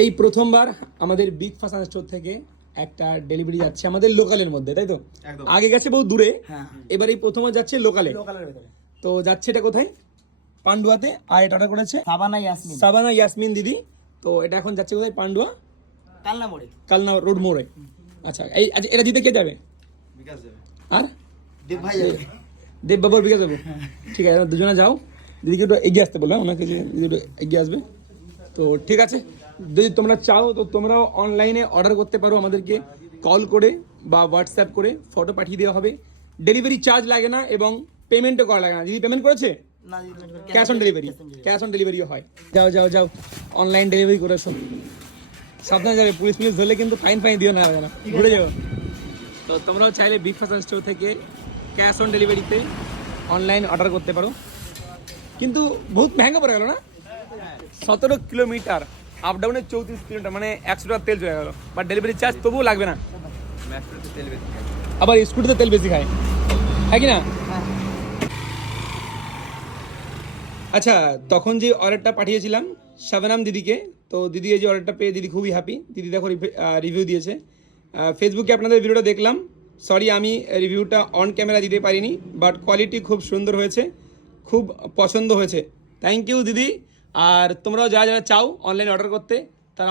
এই প্রথমবার আমাদের বিগ ফ্যাশন স্টোর থেকে একটা ডেলিভারি যাচ্ছে আমাদের লোকালের মধ্যে, তাই তো? আগে গেছে বহু দূরে, এবার এই প্রথমবার যাচ্ছে লোকালের ভেতরে। তো যাচ্ছে এটা কোথায়? পান্ডুয়াতে। আর এটা অর্ডার করেছে সাবানা ইয়াসমিন দিদি। তো এটা এখন যাচ্ছে কোথায়? পান্ডুয়া কালনা রোড মোড়ে। আচ্ছা, এই এটা দিতে কে যাবে? আর দেব বাবুর বিকাশ যাবো। ঠিক আছে, দুজনে যাও। দিদিকে একটু এগিয়ে আসতে বলো, ওনাকে যে দিদি একটু এগিয়ে আসবে। তো ঠিক আছে, যদি তোমরা চাও তো তোমরাও অনলাইনে অর্ডার করতে পারো, আমাদেরকে কল করে বা হোয়াটসঅ্যাপ করে ফটো পাঠিয়ে দেওয়া হবে। ডেলিভারি চার্জ লাগে না এবং পেমেন্টও করা লাগে না। দিদি পেমেন্ট করেছে? Cash on delivery, cash on ডেলিভারিও হয়। যাও যাও যাও, অনলাইন ডেলিভারি করেছো, সাবধানে যাবে। পুলিশ ধরলে কিন্তু ফাইন দিও না, ঘুরে যাও। তো তোমরাও চাইলে বিগ ফ্যাশন স্টোর থেকে ক্যাশ অন ডেলিভারিতে অনলাইন অর্ডার করতে পারো। কিন্তু বহুত মেহঙ্গা পড়ে গেল না? 17 কিলোমিটার আপ ডাউনে 34 কিলোমিটার, মানে 100 টাকা তেল চলে গেল। বাট ডেলিভারি চার্জ তবুও লাগবে না। আবার স্কুটিতে তেল বেশি খায়, হ্যাঁ কি না? আচ্ছা, তখন যে অর্ডারটা পাঠিয়েছিলাম শাবানাম দিদিকে, তো দিদি এই যে অর্ডারটা পেয়ে দিদি খুবই হ্যাপি। দিদি দেখো রিভিউ দিয়েছে। ফেসবুকে আপনাদের ভিডিওটা দেখলাম। সরি আমি রিভিউটা অন ক্যামেরা দিতে পারিনি, বাট কোয়ালিটি খুব সুন্দর হয়েছে, খুব পছন্দ হয়েছে। থ্যাংক ইউ দিদি। আর তোমরাও যারা যারা চাও অনলাইনে অর্ডার করতে, তারা